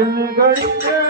작은 걸음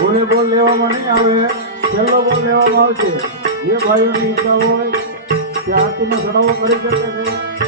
બોલે બોલ લેવામાં નહીં આવે. છેલ્લો બોલ લેવામાં આવશે. જે ભાઈઓની ઈચ્છા હોય, તે આરતીમાં ચડાવો કરી શકે છે.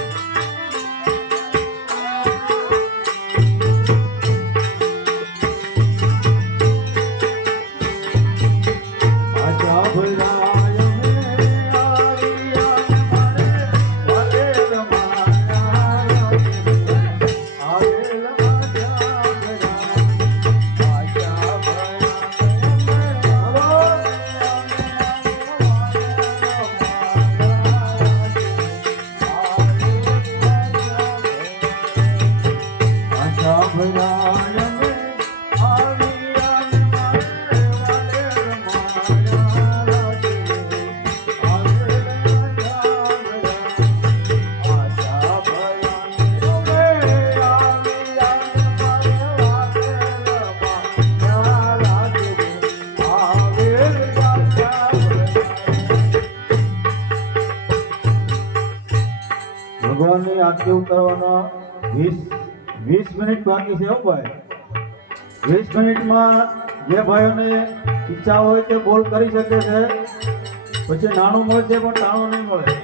ઉતારવાના વીસ વીસ મિનિટ બાકી છે હો ભાઈ. વીસ મિનિટમાં જે ભાઈઓને ઈચ્છા હોય તે બોલ કરી શકે છે. પછી નાણું મળશે પણ ટાણું નહીં મળે.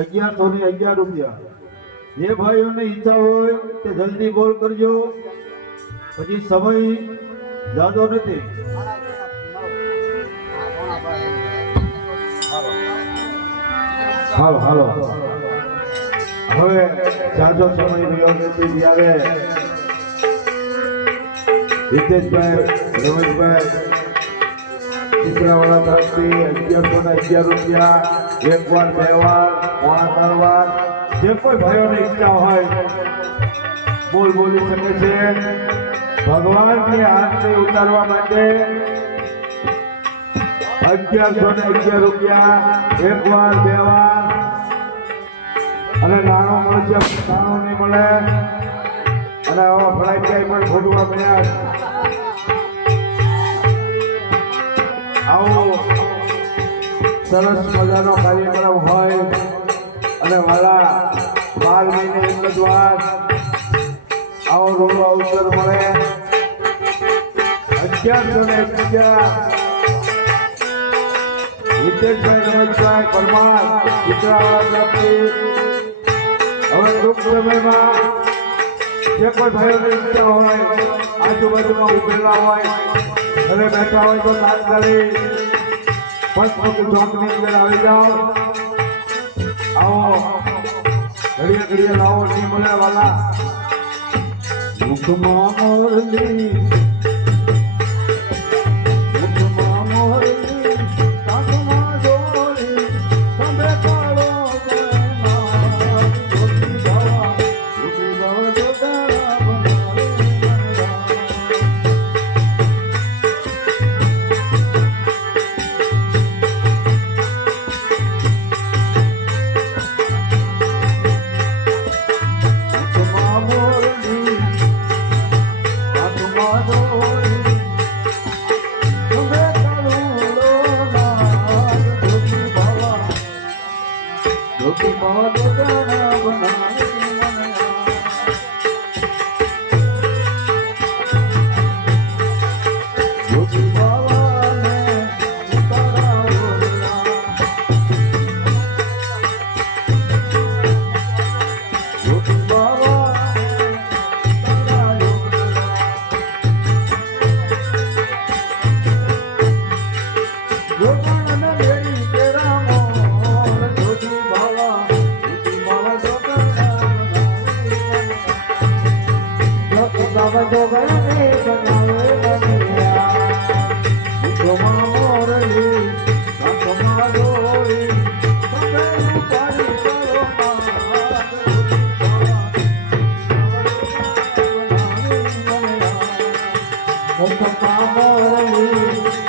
અગિયારસો ને અગિયાર રૂપિયા. જે ભાઈઓને ઈચ્છા હોય તે જલ્દી બોલ કરજો. પછી સમય જાજો નથી. હાલો હાલો. હવે જાજો સમય રહ્યો નથી, ત્યારે હિતેશભાઈ, રમેશભાઈ, ચિત્રાવાળા તરફથી અગિયારસો ને અગિયાર રૂપિયા. એક વાર બે વાર પોણા ત્રણ વાર જે કોઈ ભાઈઓની ઈચ્છા હોય, બોલ બોલી શકે છે. ભગવાનની આરતી ઉતારવા માટે અગિયારસો ને અગિયાર રૂપિયા એક વાર, બે વાર, અને નાનો મળશે નાનો નહીં મળે. અને આવા ક્યાંય પણ ખોટવા મળ્યા. આવો સરસ મજાનો કાર્યક્રમ હોય અને વાલા બાર મહિને એક જ વાર આવો રૂડો અવસર મળે. અત્યારસો ને અગિયાર હિતેશભાઈ રમેશભાઈ પરમાર ચિત્રાવાળા હવે ટૂંક સમયમાં જે કોઈ ભાઈઓની ઈચ્છા હોય, આજુબાજુમાં ઉભેલા હોય, ઘરે બેઠા હોય તો તાત્કાલિક પંચમુખી ચોકની અંદર આવી જાઓ આવો ઘડીએ ઘડીએ લાવો નહીં મળે વાલા મુખમાં મોરલી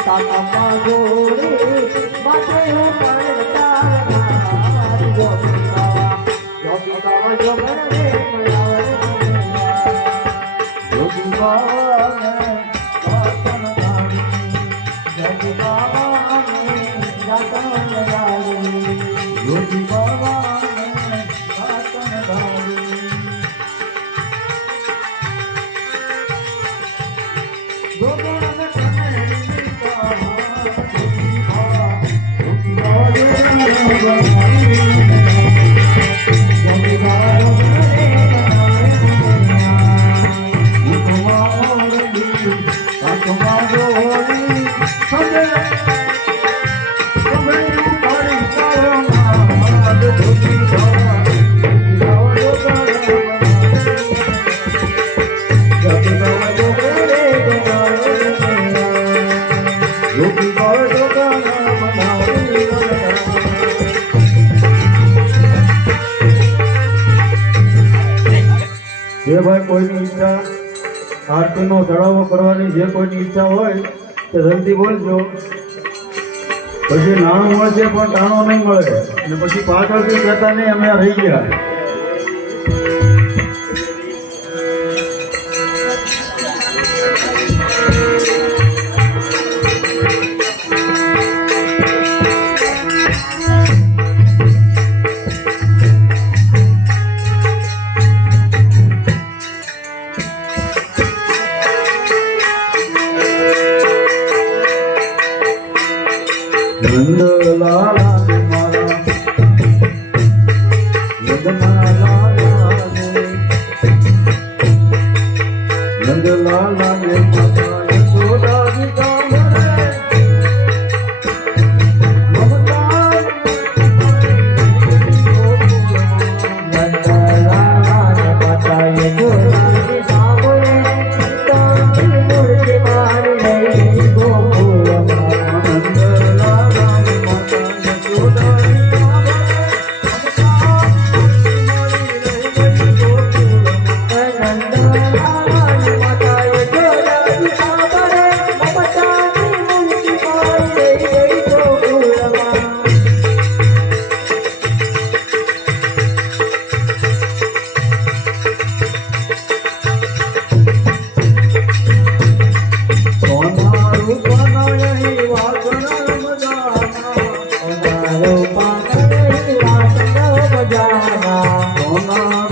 passa na Thank you. જે ભાઈ કોઈની ઈચ્છા આરતીનો ધડાવો કરવાની જે કોઈની ઈચ્છા હોય તે જલ્દી બોલજો. પછી નાણું મળશે પણ ટાણો નહીં મળે. અને પછી પાછળથી કહેતા નહીં અમે રહી ગયા. la la la সোনা।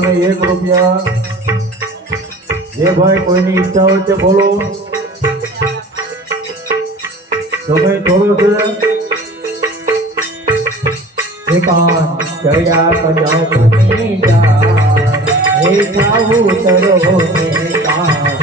ને એક રૂપિયા. જે ભાઈ કોઈની ઈચ્છા હોય તે બોલો. સમય થોડો છે ચડ્યા કદા પત્ની જા હે જાવું તરો ને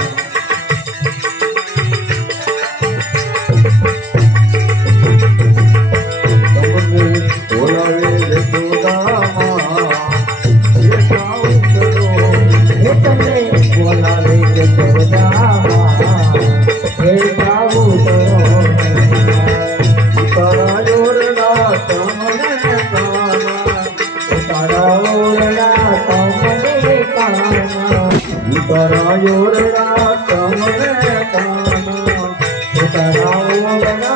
તારા જોરડા તમને કાના તારા ઓરડા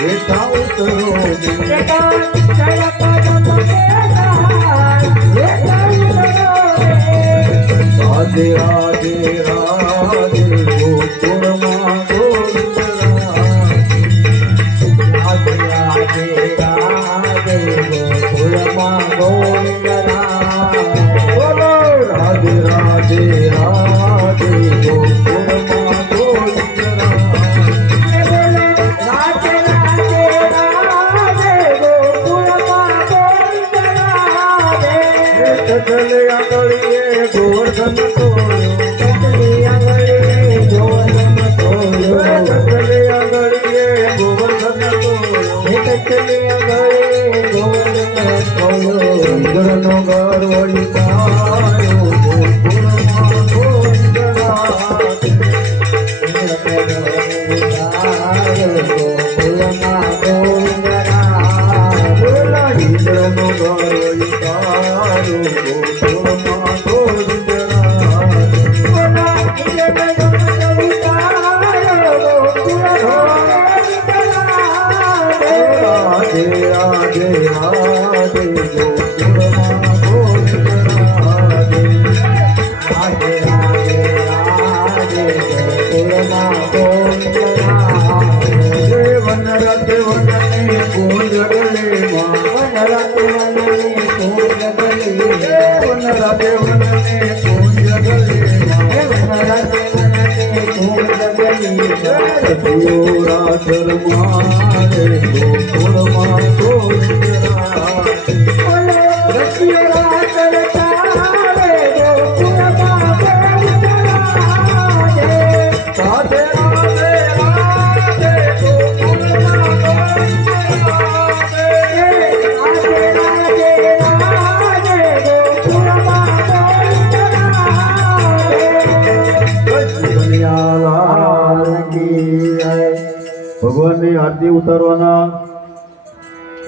બેટા ઉતરો બેટા ಕಥಲೆ વનરત વનને કુંજરલે માં વનરત વનને ગોરા ધર્મારે ગોકુળમાં सर्वांना